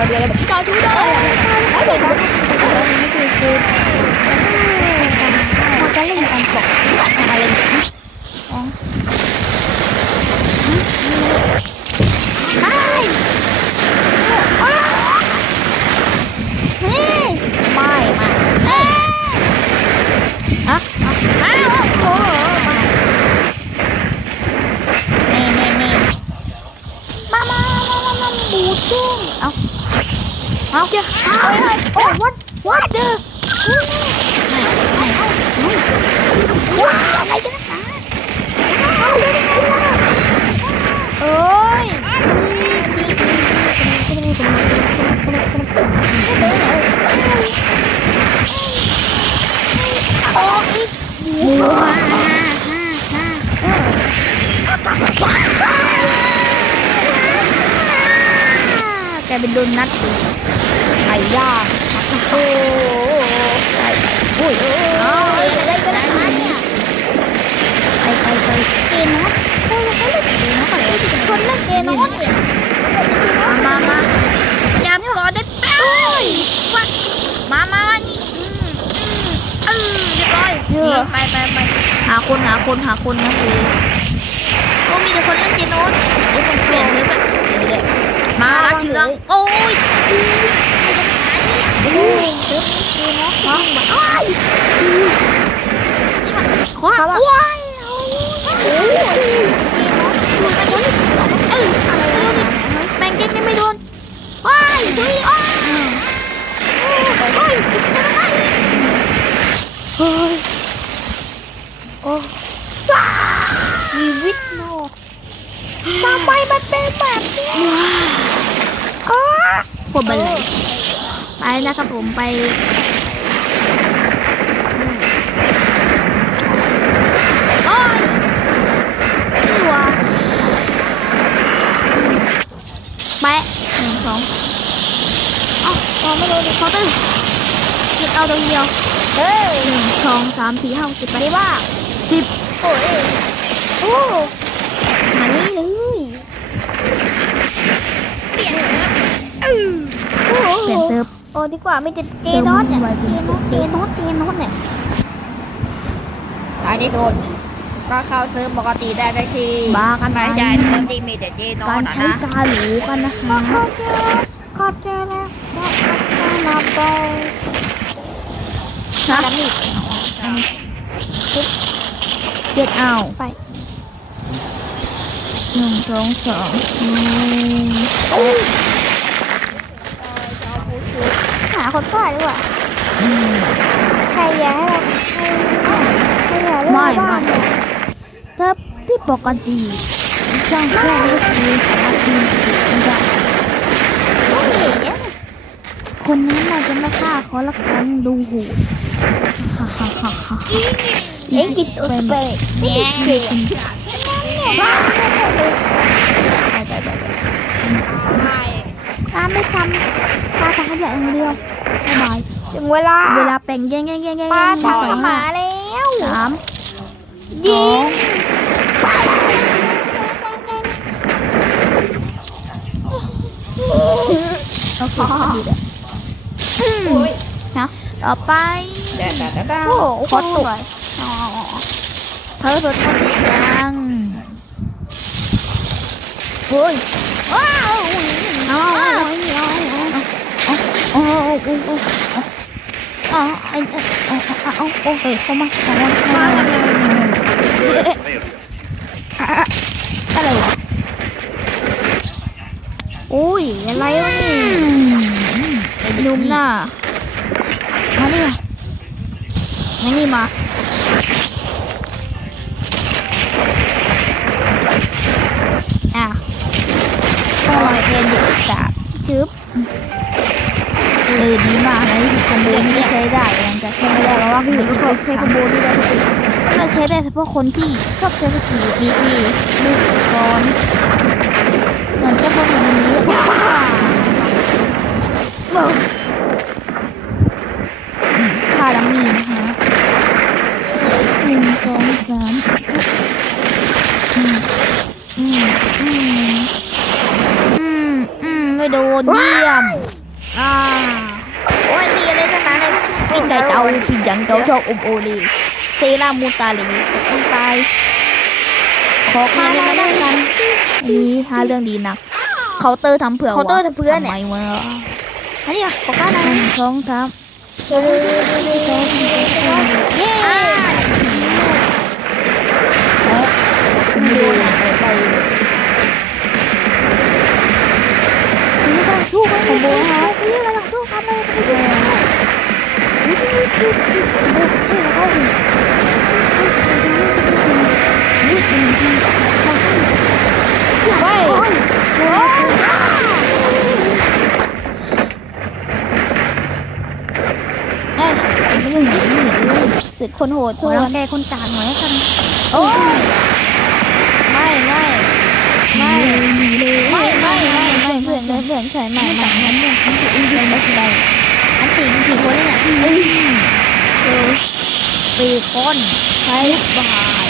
ต่อเดือนแบบที่จอยทุยเลยไม่เคยทำไม่คือคือ เอาเอาโอ้โหมาเน่เน่เน่มามามามามาบูจุ้งเอาเอาเจ้าเอาโอ้วัดวัดเด้อว้าวอะไรกันนะ เป็นโดนนัดไก่ย่างโอ้ไก่โอ้ยเอาอะไรกันนะเนี่ยไปไปไปเจนอสโอ้ยเขาเล่นเจนอสอะคนเล่นเจนอสเนี่ยมามาจับก่อนได้เป้ยวัดมามามานี่อืมอืมเออเรียบร้อยไปไปไปหาคนหาคนหาคนนะคือโอ้มีแต่คนเล่นเจโนสเดี๋ยวผมเปลี่ยนเลยแบบ มาลัดเชืองโอ้ยโอ้ยเจนอสมาอ้ายขวาว้ายโอ้ยเอออะไรนี่แบงเก็ตนี่ไม่โดนว้ายดุยอ้าวโอ้ยเฮ้ยโอ้ชีวิตโน ทำไมมันเป็นแบบนี้อ้าพวกบันไลยไปนะครับผมไปโอ้ยตัวแปะหนึ่งสองเอ้าพอไม่รู้ดิเคาน์เตอร์หยุดเอาตรงเดียวเฮ้ยหนึ่งสองสามสี่ห้าหกเจ็ดแปไม่ว่าสิบโอ้ยโอ้มานี่เลย เปลี่ยนเซิร์ฟโอ้ดีกว่าไม่จะเจนอสเนี่ยเจนอสเจนอสเจนอสเนี่ยอันนี้โดนก็เข้าซื้อปกติได้ทันทีบ้ากันไปไม่ใช่เซิร์ฟที่มีแต่เจนอการนอะใช้นะกาหรูกันนะคะเข้าเจอเข้าเจอแล้วก็มาไปฮะแล้วนี่เจ็ดเอาไปหนึ่งสองสามอืมหา คนฆ่าดีกว่าอืมใครอยากให้เราใครอยากเล่นไม่บ้าไม่นถ้าที่ปกติช่างแค่ก็คือสามารถทีมไม่ได้โอ้ยคนนั้นน่าจะไม่ฆ่าเขาละกันดูโหดฮ่าฮ่าฮ่าฮ่าเอ็งกินตัวสเปรย์นี่เสียบ้า ตามไม่ทำตาตาอย่างเดียวบ๊ายบายถึงเวลาเวลาแป่งแย่งแย่งแย่งแย่งปลาแย่งทำหมาแล้วสามยิงโอเคดีเลยนะต่อไปแต่แต่แต่ก็โอ้โหขอตกเธอสดมันยังเฮ้ยว้าว เอาอ้าเอาวเหนียวโอ้โอ้โอ้โอ้อ๋อไอ้เอาเอาเอาโอ้เฮ้ยเข้ามาเข้ามาเข้ามาอะไรวะอุ้ยอะไรวะนี่ไอ้นุ่มหน้ามานี่มางั้นนี่มา จึ๊บเออดีมากเลยคอมโบนี้ใช้ได้ยังจะใช้ไม่ได้เพราะว่าคือไม่เคนใช้คอมโบนี้ได้ทุกทีก็ใช้ได้เฉพาะคนที่ชอบใช้สกิลดีดีลูกกรเหมือนจะพวกอย่างนี้ค่าดัมมี่นะคะหนึ่งสองสามอืมอืมอืมอืมอืม ไม่โดนเยี่ยมอ่าโอ้ยตีอะไรตั้งนานเลยกินไก่เตาผิดอย่างเจ้าชอบอมโอลีเซรามูตาลีต้องตายขอคะแนนไม่ได้กันนี่ห้าเรื่องดีนะเคาน์เตอร์ทำเผื่อเคาน์เตอร์ทำเผื่อเนี่ยทำไมวะอันนี้อะขอก้าหน่อยหนึ่งสองสามเย้ไม่โดนอะไป สึกคนโหดโหดแกคนจางหน่อยแล้วกันโอ้ ปีคนใช้บาย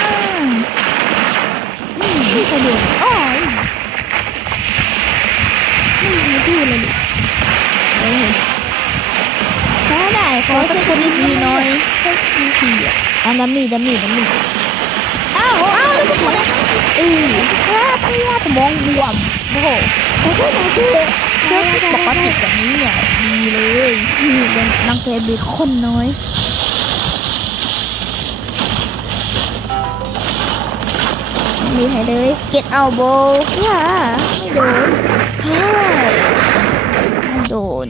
อืมอืมนี่กระโดดอ้อยไม่มีชื่อเลยดิเออขอได้ขอสักคนดีๆหน่อยสักทีอะอันดัมมี่ดัมมี่ดัมมี่อ้ อือถ้าตั้งยาสมองบวมโอ้โหโอ้โคือปกติแบบนี้เนี่ยดีเลยเป็นนังเทบีคนน้อยมีให้เลยเก็ตเอาโบว้าไม่โดนเฮ้าไม่โดน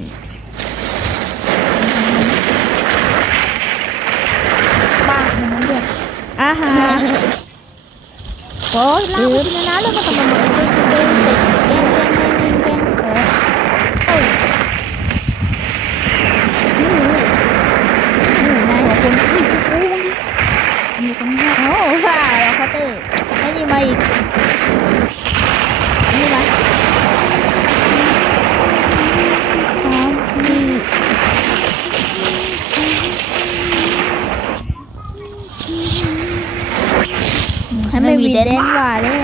บ้ามันนั่นเดียวอ่าฮะ Rồi, lao của mình nó lên mà tầm mình mình ghen ghen ghen ghen ghen ghen Ủa Ôi Này, của mình cũng như cái cú Như con nhau Ủa, nó có tư Cái gì mà Truyện.